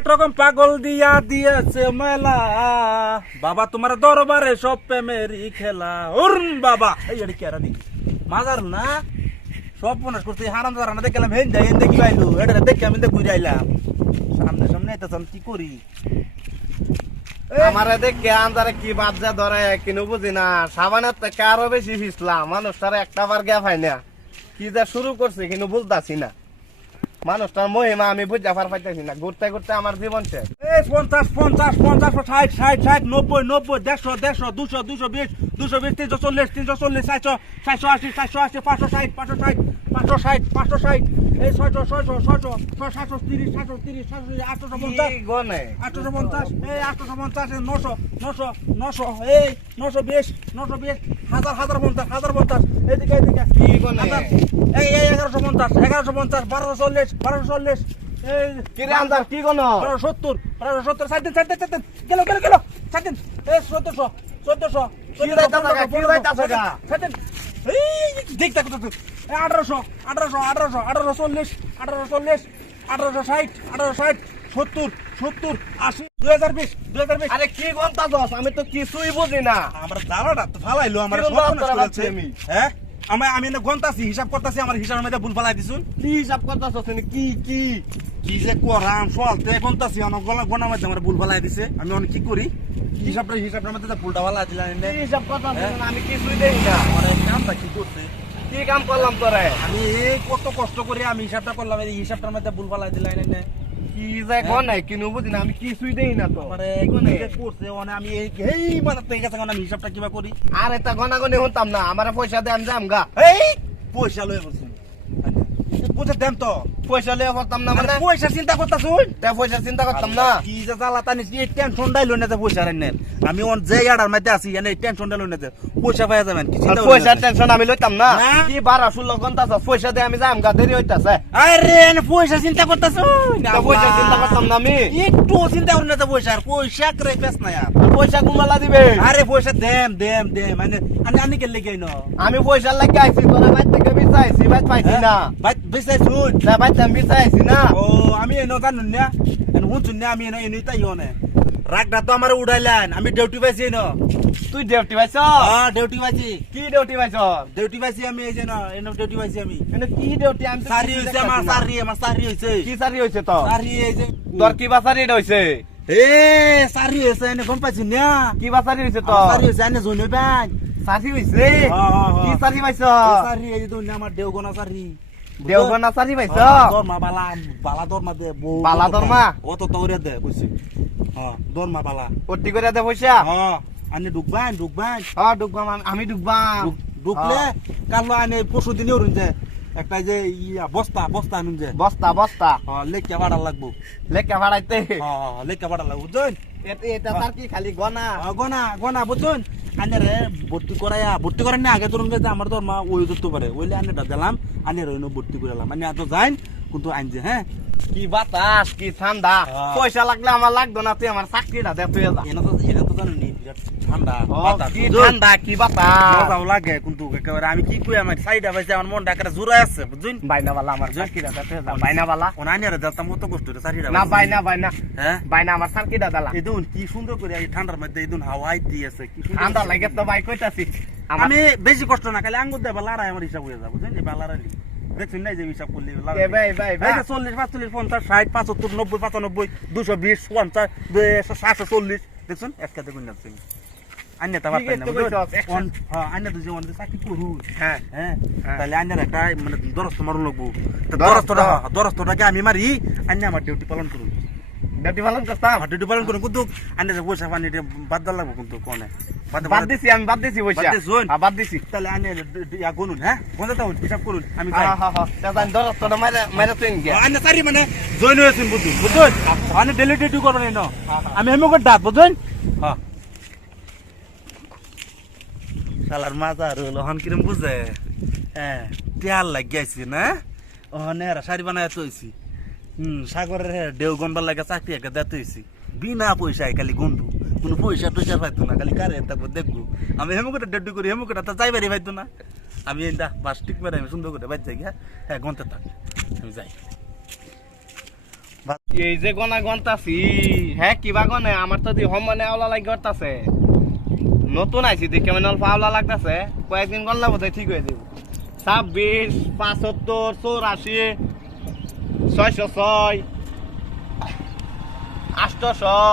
হরেক রকম পাগল দিয়া দিয়েছে মেলা, বাবা তোমার দরবারে সব প্রেমেরই খেলা। উর্ম বাবা এই এডি কেরা দি মাজার না সব মনে করতে হারাম দাঁড়া না দেখলাম হেন যাই হেন দেখি আইলো এটা দেখে আমি দেখ ঘুরে আইলাম সামনে সামনে এটা কি করি আমারে দেখে আন্দারে কি বাজ্জা ধরে কিনু বুঝি না। সাবানের থেকে আরো বেশি ফিসলাম, মানুষটারে একটা বার গিয়া পাই না। কি যা শুরু করছে কিন্তু বুঝতাছি না, মানুষটার মহিমা আমি বুঝা পাইতেছি না। ঘুরতে ঘুরতে আমার জীবন শেষ। এই 50 50 50 60 60 60 90 90 150 150 200 220 220 340 340 400 480 480 560 560 560 560 এই 600 600 600 730 730 850 কি গনে 850 এই 850 900 900 900 এই 920 920 1000 1050 1050 এদিকে এদিকে কি গনে এই 1150 1150 1240 1240 এই কি রে আন্দার কি গনো 70 70 60 গেল গেল গেল 60 এই 1400 1400 কি রাইতা জায়গা কি রাইতা জায়গা 60 এই দেখ দেখ 1800 1800 1800 1840 1840 1860 1860 70 70 80 2020 2020 আরে কি গন্তা দস আমি তো কিছুই বুঝি না। আমার দাঁড়াটা তো ফালাইলো আমার কিরম সব দাঁড়া নষ্ট পাচ্ছি করেছে। আমি? হ্যাঁ আমি না গন্তাছি হিসাব করতেছি আমার হিসাবের মধ্যে ভুল ফালাই দিছুন কি হিসাব করতাছ কি কি কি যে করাম সলতে গন্তাছি অনেক গনার মধ্যে আমার ভুল ফালাই দিছে আমি অনেক কি করি হিসাবটার মধ্যে ভুলটা ফালাই দিলাম কি হিসাব করতাছ আমি কিছুই দেই না। আমার এই কামটা কি করতে কি কাম করলাম তোরে? আমি এই কত কষ্ট করে আমি হিসাবটা করলাম এই হিসাবটার মধ্যে ভুল ফালাই দিলাম এনে কি যে গনে কিনু বুঝি না আমি কিছুই দেই না তো। মানে কি গনে? করছে মানে আমি এই মানে থেকে গেছে আমি হিসাবটা কিবা করি আর এটা গনাগনি হতাম না, আমারে পয়সা দে আমি যাম গা। এই পয়সা লয়ে বলছি পয়সা দেন তো পয়সা লয়ে করতাম না মানে পয়সা চিন্তা করতাছুন তা পয়সা চিন্তা করতাম না। কি যে জ্বালা টানিস এই টেনশন ডাইলো না যে পয়সা রান্নেন আমি অন যে গাড়ার মধ্যে আছি এনে টেনশন ডাইলো না যে পয়সা পাওয়া যাবেন কি আর চিন্তা পয়সার টেনশন আমি লইতাম না। না। কি 12-16 ঘন্টা আছে, পয়সা দে আমি যাম গা, দেরি হইতাছে। আরে এনে পয়সা চিন্তা করতাছুন তা পয়সা চিন্তা করতাম না আমি। একটু চিন্তা করেন না যে পয়সা করে পেছ না আর আর পয়সা কুমালা দিবে? আরে পয়সা দেম মানে আনি কে লেগে ন আমি পয়সা লাগি আইছি, তোরা বাইর থেকে বিচাইছি, বাইর পাইছি না। ভাই বেসাইছুন না বাইর থেকে বিচাইছি না। ও আমি এনে জানুন না এনে হুনছুন না আমি এনে তাই হনে রাগটা তো আমার উড়াইলেন আমি ডিউটি পাইছি না তুই ডিউটি পাইছ? হ্যাঁ ডিউটি পাইছি কি ডিউটি পাইছ? ডিউটি পাইছি আমি এই যে না এনে ডিউটি পাইছি আমি মানে কি ডিউটি? আমি তো সারি কিছুই হইছে আমার দেখতাছি না। সারি হইছে কি সারি হইছে তো? সারি এই যে তোর কি বাসারি হইছে? এ সারি হইছে এনে গম পাইছি না কি বাসারি হইছে তো? সারি হইছে এনে জনে ব্যাং সারি হইছে? কি সারি পাইছ? সারি এই যে দুনিয়া আমার দেওগনা সারি দেওগনা সারি পাইছ? দরমা বালা দরমা দে বালা দরমা? ও তো তোরে দে কইছি হ্যাঁ দরমা বালা ওটি করে দে পয়সা? হ্যাঁ আনে ঢুকবান হ্যাঁ ঢুকবাম আমি ঢুকবাম। ঢুকলে কালো আনে পরশু দিনে উড়ুন যে একটা যে ইয়া বস্তা আনুন যে বস্তা বস্তা হ্যাঁ লেখা ভাড়া লাগবো লেখা ভাড়াইতে? হ্যাঁ লেখা ভাড়া লাগবো বুঝছেন এটা তার কি খালি গনা? গনা বুঝছেন আনে রে ভর্তি করেন না আগে ধরুন যে আমার দরমা ওই ধরতে পারে ওইলে আনেটা দিলাম আনে রইনো ভর্তি করলাম মানে এত যাইন কিন্তু আনছে হ্যাঁ কি বাতাস কি ঠান্ডা, হ্যাঁ। পয়সা লাগলে আমার লাগতো না, তুই আমার চাকরিটা দে তুই যা। এটা তো জানি বিরাট ঠান্ডা ও, বাতাস, কি বুঝছেন? ঠান্ডা কি বাতাস। মজাও লাগে কিন্তু একেবারে আমি কি কই আমার সাইডা পাইছে আমার মনটা একটা জোড়া আছে বুঝছেন বাইনাওয়ালা আমার চাকরিটা দে তুই যা। বাইনাওয়ালা ওনানিয়ারে দিতাম কত কষ্ট রে চারিটা না বাইনা হ্যাঁ বাইনা আমার চাকরিটা দিলা। এদুন কি সুন্দর করে এই ঠান্ডার মধ্যে এদুন হাওয়াই দিয়েছে কি সুন্দর ঠান্ডা লাগে তো ভাই কইতাছি আমার আমি বেশি কষ্ট না খালি আঙ্গুর দেবা লড়াই আমার হিসাব হয়ে যাবে বুঝছেন বা লড়াই দেখছেন না যে হিসাব করলে এ ভাই ভাই ভাই 40 45 50 60 75 90 95 220 50 740 দেখছেন একটা দেখুন যাচ্ছে আন্যা তা ঠিক আছে, পারতেন না কইছো, একশো। হ্যাঁ আন্যা তো জীবন চাকরি করু হ্যাঁ হ্যাঁ হ্যাঁ। তাহলে আন্যার একটা মানে দরস্ত মারুন লাগবো দরস্ত? দরস্তটাকে আমি মারি আন্যা আমার ডিউটি পালন করুন ডিউটি পালন করতাম? আমার ডিউটি পালন করুন কিন্তু আন্যা যে পয়সা পানি বাদ দেওয়া লাগবো কিন্তু কোনে বাদ দিছি আমি বাদ দিছি পয়সা। বাদ দিছুন? হ্যাঁ, বাদ দিছি। তাহলে আন্যা গুনুন হ্যাঁ গুনতে তাও হিসাব করুন আমি যাই হ্যাঁ হ্যাঁ হ্যাঁ তা জান দরতটা মাইরা মাইরা তুই গিয়া। আন্যা সারি মানে জয়েন হয়েছেন বুঝুন বুঝুন আন্যা ডেলি ডিউটি করবেন না আমি এমন করে ডাক বুঝুন হ্যাঁ শালার মাথা আর হলো হন কিরম বুঝে হ্যাঁ তেল লাগিয়েছি না ওখানে শাড়ি বানায় তৈছি সাগরের ঢেউ গন্ডার লাগে চাকরি একটা দেতে হয়েছি বিনা পয়সায় খালি গন্ধু কোনো পয়সা টয়সা পাইতো না খালি কারে তারপর দেখবো আমি হেমু করে ডেড্ডু করি হেমু করে তা যাইবারই পাইতো না আমি এই বাস ঠিক মেরে আমি সুন্দর করে বাইর যাই হ্যাঁ গন্তে থাক আমি যাই এই যে গনা গন্তাছি হ্যাঁ কিবা গনে আমার তো হম মানে আওলা লাগি করতেছে নতুন আইছি দেখে মানে অল্প আওলা লাগতেছে কয়েকদিন গনলা বোধ ঠিক হয়ে যাব 26 75 84 606 800